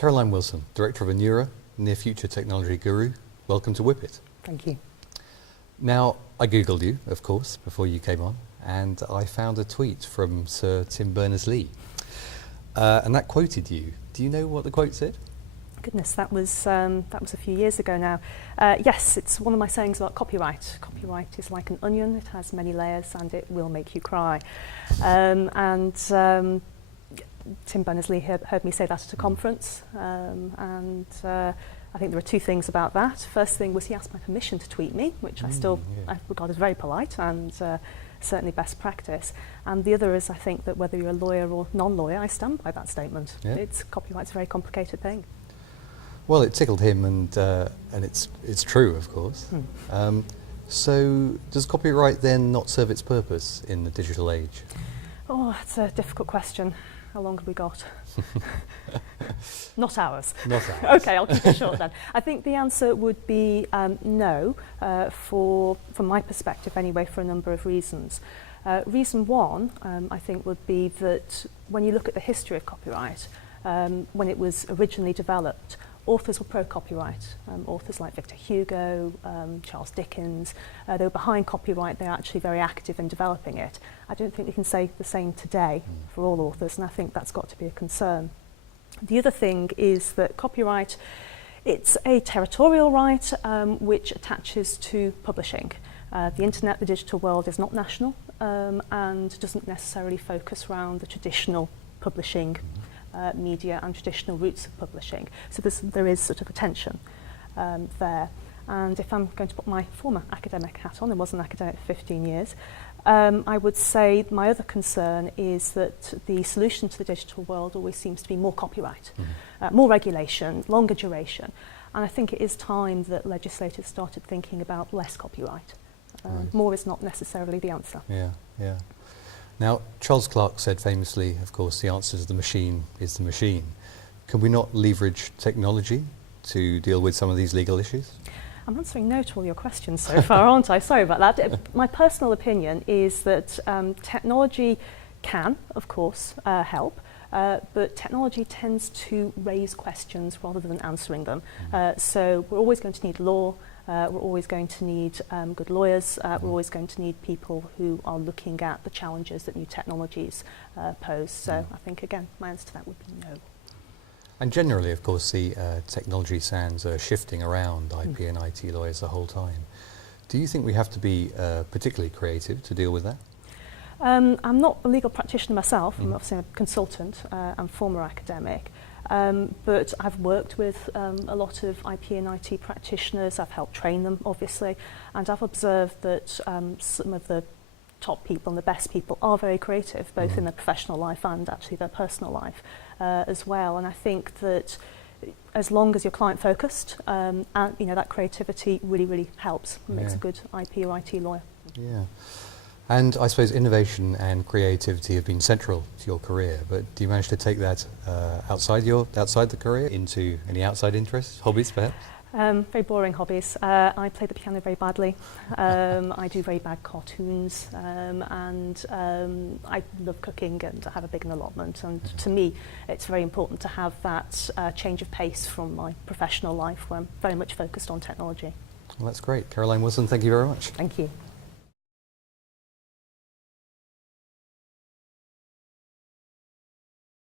Caroline Wilson, Director of Anura, Near Future Technology Guru. Welcome to Whip It. Thank you. Now, I Googled you, of course, before you came on, and I found a tweet from Sir Tim Berners-Lee. And that quoted you. Do you know what the quote said? Goodness, that was a few years ago now. Yes, it's one of my sayings about copyright. Copyright is like an onion, it has many layers and it will make you cry. Tim Berners-Lee heard me say that at a conference, I think there are two things about that. First thing was he asked my permission to tweet me, which I regard as very polite and certainly best practice. And the other is, I think, that whether you're a lawyer or non-lawyer, I stand by that statement. Yeah. Copyright's a very complicated thing. Well, it tickled him, and it's true, of course. So, does copyright then not serve its purpose in the digital age? Oh, that's a difficult question. How long have we got? Not hours. Not hours. Okay, I'll keep it short then. I think the answer would be no, from my perspective anyway, for a number of reasons. Reason one, I think, would be that when you look at the history of copyright, when it was originally developed, authors were pro-copyright. Authors like Victor Hugo, Charles Dickens, they were behind copyright. They're actually very active in developing it. I don't think we can say the same today for all authors, and I think that's got to be a concern. The other thing is that copyright, it's a territorial right which attaches to publishing. The internet, the digital world is not national and doesn't necessarily focus around the traditional publishing media and traditional routes of publishing. So there is sort of a tension there. And if I'm going to put my former academic hat on, I was an academic for 15 years, I would say my other concern is that the solution to the digital world always seems to be more copyright, more regulation, longer duration. And I think it is time that legislators started thinking about less copyright. More is not necessarily the answer. Yeah. Now, Charles Clarke said famously, of course, the answer is the machine is the machine. Can we not leverage technology to deal with some of these legal issues? I'm answering no to all your questions so far, aren't I? Sorry about that. My personal opinion is that technology can, of course, help, but technology tends to raise questions rather than answering them. So we're always going to need law. We're always going to need good lawyers. We're always going to need people who are looking at the challenges that new technologies pose. So I think, again, my answer to that would be no. And generally, of course, the technology sands are shifting around IP and IT lawyers the whole time. Do you think we have to be particularly creative to deal with that? I'm not a legal practitioner myself. I'm obviously a consultant and former academic. But I've worked with a lot of IP and IT practitioners. I've helped train them, obviously, and I've observed that some of the top people and the best people are very creative, both in their professional life and actually their personal life as well. And I think that as long as you're client focused, and that creativity really helps and makes a good IP or IT lawyer. Yeah. And I suppose innovation and creativity have been central to your career, but do you manage to take that outside the career into any outside interests, hobbies perhaps? Very boring hobbies. I play the piano very badly. I do very bad cartoons, and I love cooking and I have a big allotment. And to me, it's very important to have that change of pace from my professional life, where I'm very much focused on technology. Well, that's great. Caroline Wilson, thank you very much. Thank you.